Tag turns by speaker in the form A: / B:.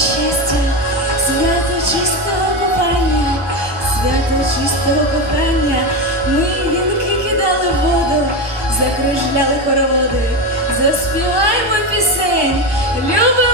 A: щастя, свято чистого купання, свято чистого купання, ми вінки кидали в воду, закружляли хороводи, заспіваємо пісень. любимо.